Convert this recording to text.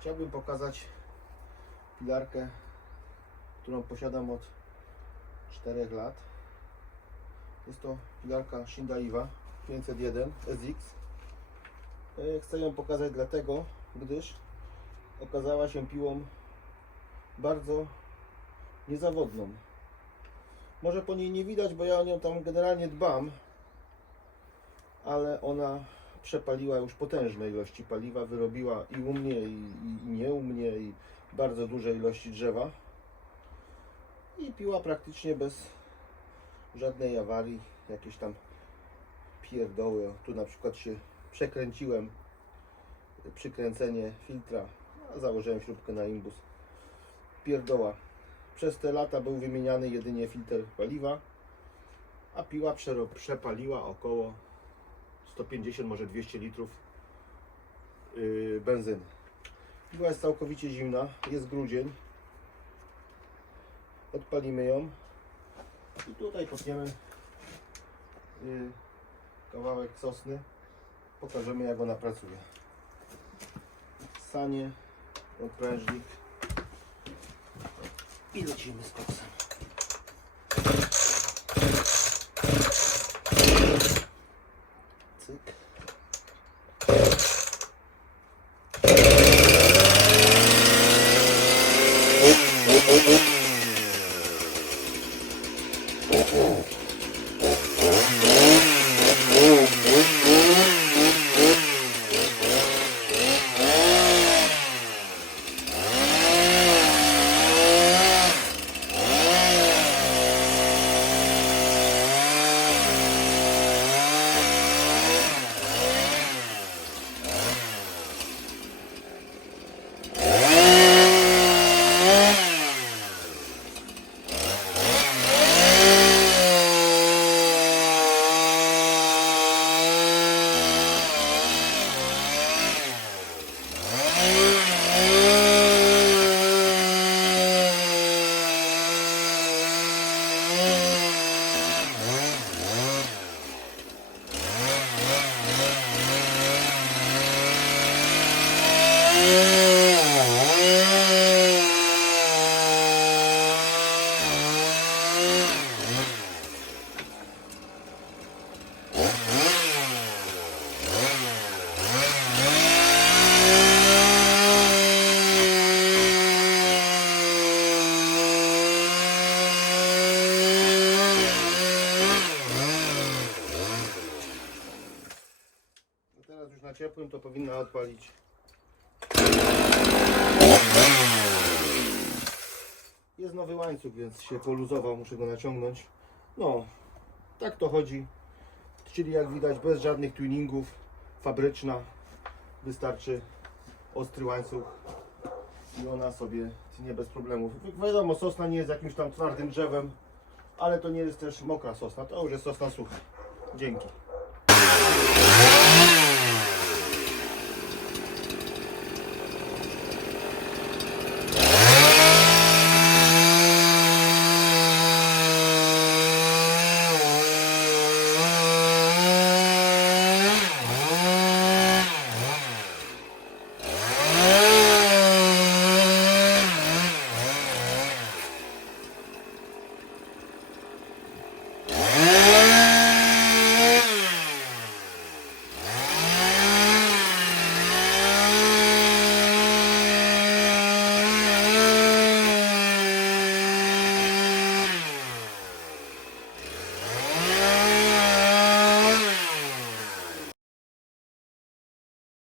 Chciałbym pokazać pilarkę, którą posiadam od 4 lat. Jest to pilarka Shindaiwa 501 SX. E, Chcę ją pokazać dlatego, gdyż okazała się piłą bardzo niezawodną. Może po niej nie widać, bo ja o nią tam generalnie dbam, ale ona przepaliła już potężne ilości paliwa, wyrobiła i u mnie, i, i, nie u mnie, i bardzo duże ilości drzewa. I piła praktycznie bez żadnej awarii, jakieś tam pierdoły. Tu na przykład się przekręciłem, przykręcenie filtra, założyłem śrubkę na imbus. Pierdoła. Przez te lata był wymieniany jedynie filtr paliwa, a piła przepaliła około 150, może 200 litrów yy, benzyny. Piła jest całkowicie zimna, jest grudzień. Odpalimy ją i tutaj potniemy yy, kawałek sosny. Pokażemy jak ona pracuje. Sanie, odprężnik i lecimy z koksem. classic. Na ciepłym to powinna odpalić. Jest nowy łańcuch, więc się poluzował, muszę go naciągnąć. No, tak to chodzi. Czyli jak widać bez żadnych tuningów, fabryczna. Wystarczy ostry łańcuch i ona sobie nie bez problemów. Wi- Wiadomo, sosna nie jest jakimś tam twardym drzewem, ale to nie jest też mokra sosna, to już jest sosna sucha. Dzięki.